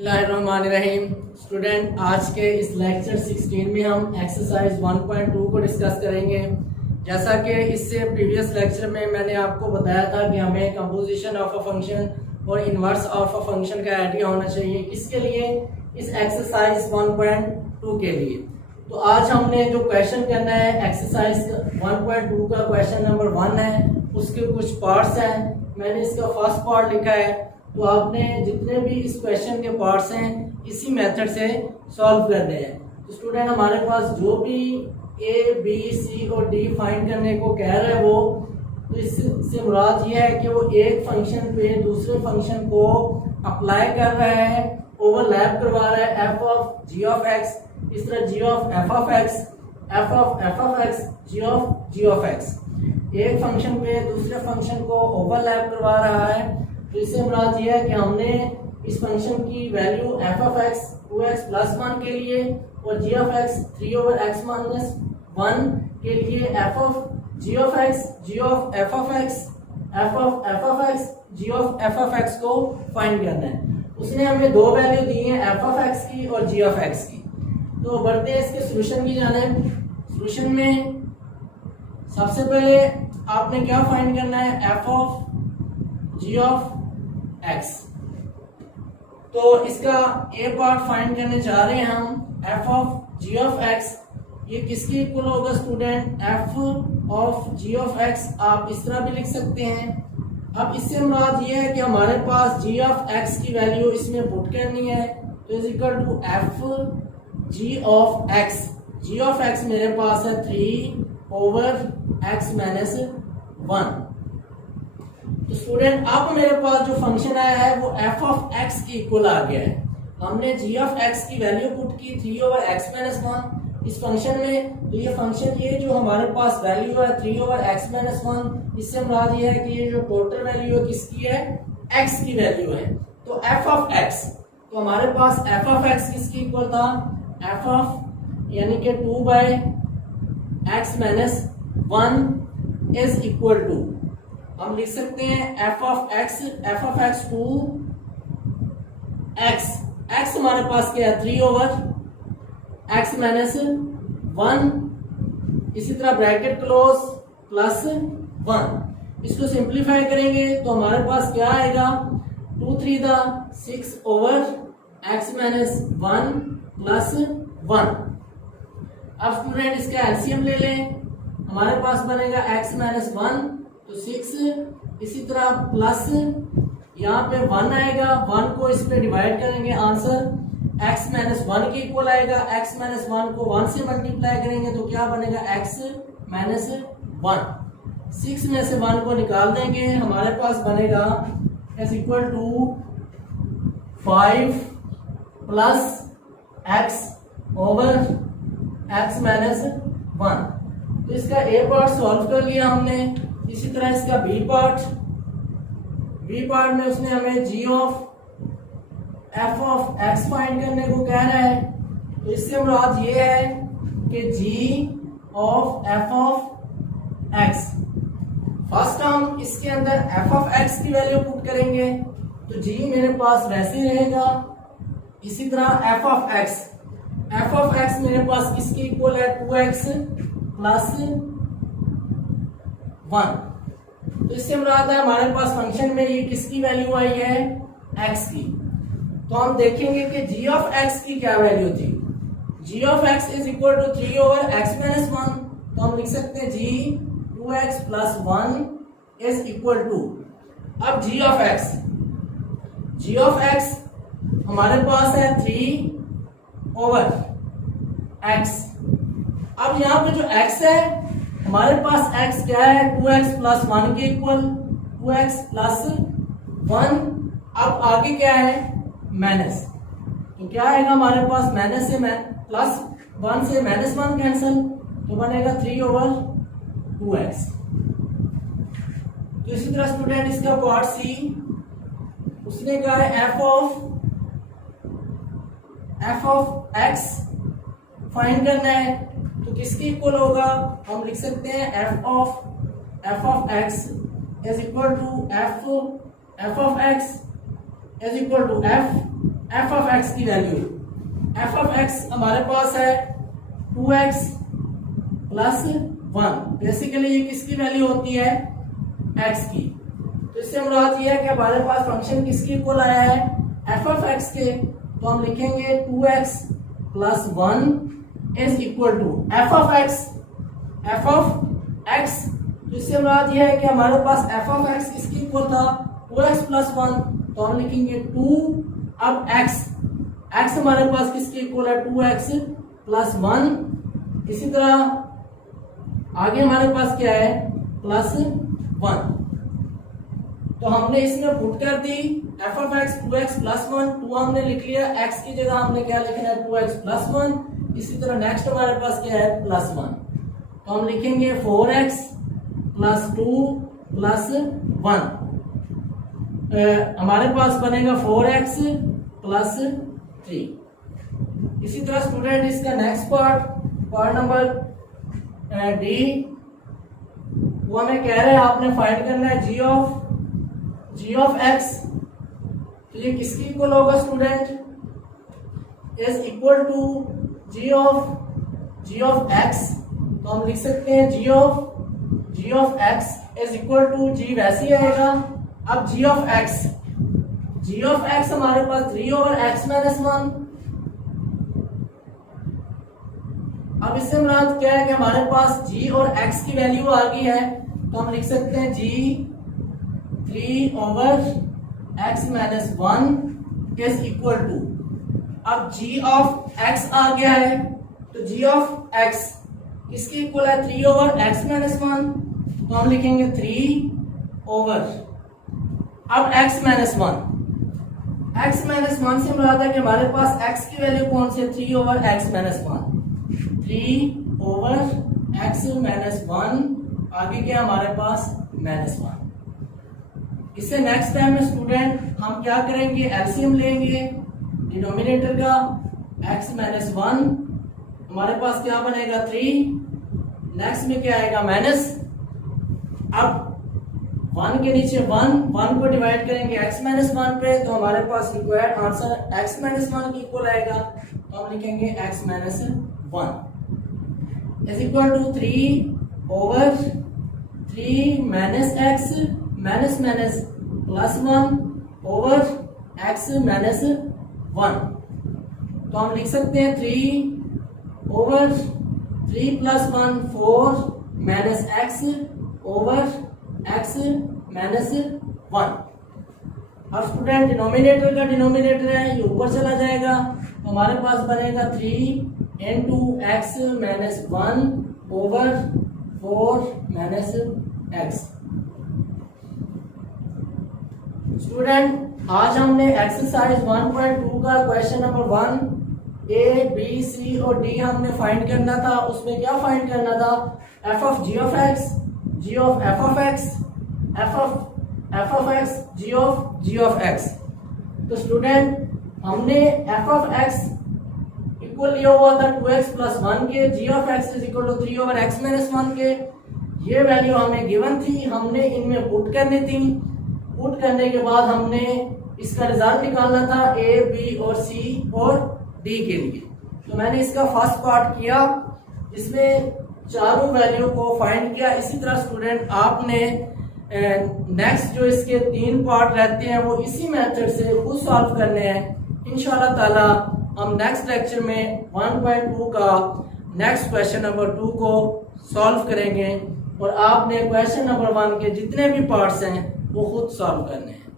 बिस्मिल्लाहिर्रहमानिर्रहीम। स्टूडेंट, आज के इस लेक्चर 16 में हम एक्सरसाइज 1.2 को डिस्कस करेंगे। जैसा कि इससे प्रीवियस लेक्चर में मैंने आपको बताया था कि हमें कंपोजिशन ऑफ अ फंक्शन और इन्वर्स ऑफ अ फंक्शन का आइडिया होना चाहिए। किसके लिए? इस एक्सरसाइज 1.2 के लिए। तो आज हमने जो क्वेश्चन करना है एक्सरसाइज 1.2 का क्वेश्चन नंबर 1 है, उसके कुछ पार्ट्स हैं। मैंने इसका फर्स्ट पार्ट लिखा है, तो आपने जितने भी इस क्वेश्चन के पार्ट्स हैं इसी मेथड से सॉल्व करने हैं। तो स्टूडेंट, हमारे पास जो भी ए बी सी और डी फाइंड करने को कह रहा है वो, तो इससे मुराद ये है कि वो एक फंक्शन पे दूसरे फंक्शन को अप्लाई कर रहा है, ओवरलैप करवा रहा है। F of ji of x, इस तरह g of F of x, F of x, ji of x. एक फंक्शन पे दूसरे फंक्शन को ओवरलैप करवा रहा है। तो इससे मुराद ये है कि हमने इस फंक्शन की value F of x 2x plus 1 के लिए और जी ऑफ एक्स 3/x माइनस 1 के लिए F of ji of x, ji of F of x, F of x, ji of F of X को फाइंड करना है। उसने हमें दो वैल्यू दी है, एफ ऑफ एक्स की और जी ऑफ एक्स की। तो बढ़ते हैं इसके सोल्यूशन की जानिब। सोल्यूशन में सबसे पहले आपने क्या फाइंड करना है? F of ji of x. तो इसका ए पार्ट फाइंड करने जा रहे हैं हम। F of ji of X ये किसके इक्वल होगा student? F of ji of X आप इस तरह भी लिख सकते हैं। अब इससे मुराद ये है कि हमारे पास जी ऑफ एक्स की वैल्यू इसमें पुट करनी है, तो is equal to F G of x. Ji of X मेरे पास है 3/x माइनस 1। तो स्टूडेंट, अब मेरे पास जो फंक्शन आया है वो एफ ऑफ एक्स की इक्वल आ गया है। हमने जी ऑफ एक्स की वैल्यू पुट की 3/x माइनस 1 इस फंक्शन में। तो ये फंक्शन ये जो हमारे पास वैल्यू है 3/x माइनस 1, इससे मुराद ये है कि ये जो टोटल वैल्यू है किसकी है? एक्स की वैल्यू है। तो एफ ऑफ एक्स, तो हमारे पास एफ ऑफ एक्स किसकी इक्वल था? एफ ऑफ यानी कि 2/x minus 1 is equal to, हम लिख सकते हैं F of x 2x। X हमारे पास क्या है? 3/x माइनस 1, इसी तरह ब्रैकेट क्लोज प्लस 1। इसको सिंप्लीफाई करेंगे तो हमारे पास क्या आएगा? 2 3 6/x माइनस 1 प्लस 1। अब स्टूडेंट इसका एलसीएम ले लें, हमारे पास बनेगा x माइनस 1 तो 6, इसी तरह प्लस यहाँ पे 1 आएगा, 1 को इस पे डिवाइड करेंगे, आंसर x माइनस 1 के इक्वल आएगा। x माइनस 1 को 1 से मल्टीप्लाई करेंगे तो क्या बनेगा? x minus 1। 6 में से 1 को निकाल देंगे, हमारे पास बनेगा is equal to 5 plus x over x minus 1। तो इसका ए पार्ट सॉल्व कर लिया हमने। इसी तरह इसका बी पार्ट में उसने हमें g of F of x find करने को कह रहा है। तो इससे मुराद ये है कि g of F of x, first हम इसके अंदर एफ ऑफ एक्स की वैल्यू पुट करेंगे, तो जी मेरे पास वैसे रहेगा। इसी तरह एफ ऑफ एक्स मेरे पास किसके इक्वल है? 2x plus 1। तो इससे मुराद है हमारे पास फंक्शन में ये किसकी वैल्यू आई है? x की। तो हम देखेंगे कि g ऑफ x की क्या वैल्यू थी। g of x is equal to 3/x minus 1, तो हम लिख सकते हैं g 2x plus 1 is equal to, अब g ऑफ x हमारे पास है 3/x। अब यहाँ पे जो x है हमारे पास x क्या है? 2x प्लस 1 के इक्वल, 2x प्लस 1। अब आगे क्या है? माइनस, तो क्या आएगा हमारे पास? माइनस से प्लस 1 से माइनस 1 कैंसिल, तो बनेगा 3/2x। तो इसी तरह स्टूडेंट इसका पार्ट सी, उसने कहा है एफ ऑफ एक्स फाइंड करना है, तो किसके इक्वल होगा? हम लिख सकते हैं F of x is equal to F of x is equal to F F of x की वैल्यू, एफ ऑफ एक्स हमारे पास है 2x प्लस 1। बेसिकली ये किसकी वैल्यू होती है, x की। तो इससे मुराद ये है कि हमारे पास फंक्शन किसकी इक्वल आया है, एफ ऑफ एक्स के। तो हम लिखेंगे 2x plus 1 is equal to F of x, F of x. तो इससे मुराद ये है कि हमारे पास एफ ऑफ एक्स किसकी इक्वल था, 2x प्लस 1। तो हम लिखेंगे 2, अब x हमारे पास किसकी इक्वल है, 2x प्लस 1। इसी तरह आगे हमारे पास क्या है, प्लस 1। तो हमने इसमें पुट कर दी f of x 2x plus 1, 2 हमने लिख लिया, x की जगह हमने क्या लिखना है, 2x प्लस 1। इसी तरह नेक्स्ट हमारे पास क्या है, प्लस 1। तो हम लिखेंगे 4x प्लस 2 प्लस 1। हमारे पास बनेगा 4x प्लस 3। इसी तरह स्टूडेंट इसका नेक्स्ट पार्ट नंबर डी, वो हमें कह रहे हैं आपने फाइंड करना है g ऑफ x। तो ये किसकी इक्वल होगा student, is equal to g of x। तो हम लिख सकते हैं g of x is equal to g वैसे ही आएगा। अब g ऑफ x हमारे पास 3 ओवर x माइनस 1। अब इससे मुराद क्या है कि हमारे पास g और x की वैल्यू आ गई है। तो हम लिख सकते हैं g 3 over x minus 1 is equal to, अब g ऑफ x आ गया है। तो g ऑफ x किसकी इक्वल है, 3 ओवर x माइनस 1। तो हम लिखेंगे 3 ओवर, अब x माइनस 1 से मुराद है कि हमारे पास x की वैल्यू कौन सी है, 3 over x minus 1। 3 over x minus 1, आगे क्या हमारे पास माइनस 1। इससे नेक्स्ट टाइम में स्टूडेंट हम क्या करेंगे, एलसीएम लेंगे डिनोमिनेटर का, x माइनस 1 हमारे पास क्या बनेगा 3, नेक्स्ट में क्या आएगा माइनस। अब 1 के नीचे 1 को डिवाइड करेंगे x माइनस 1 पे, तो हमारे पास रिक्वायर्ड आंसर x माइनस 1 की इक्वल आएगा। तो हम लिखेंगे x minus 1 is equal to 3 over 3 minus x minus minus plus 1 over x minus 1। तो हम लिख सकते हैं 3 over 3 plus 1 4 minus x over x minus 1। अब स्टूडेंट डिनोमिनेटर का डिनोमिनेटर है, ये ऊपर चला जाएगा। तो हमारे पास बनेगा 3 into x minus 1 over 4 minus x। Student आज हमने एक्सरसाइज 1.2 का question number 1 A B C और डी हमने फाइंड करना था। उसमें क्या फाइंड करना था, f of ji of x, ji of F of x, F of x, ji of x. तो स्टूडेंट हमने एफ ऑफ एक्स इक्वल लिया हुआ था 2x प्लस 1 के, g of x is equal to 3 over x minus 1 के। ये value हमें given थी, हमने इनमें पुट करनी थी। पुट करने के बाद हमने इसका रिजल्ट निकालना था ए बी और सी और डी के लिए। तो मैंने इसका फर्स्ट पार्ट किया, इसमें चारों वैल्यू को फाइंड किया। इसी तरह स्टूडेंट आपने नेक्स्ट जो इसके 3 पार्ट रहते हैं वो इसी मेथड से खुद सॉल्व करने हैं। इंशाल्लाह ताला हम नेक्स्ट लेक्चर में 1.2 का नेक्स्ट क्वेश्चन नंबर 2 को सॉल्व करेंगे और आपने क्वेश्चन नंबर 1 के जितने भी पार्ट्स हैं वो खुद सॉल्व करने हैं।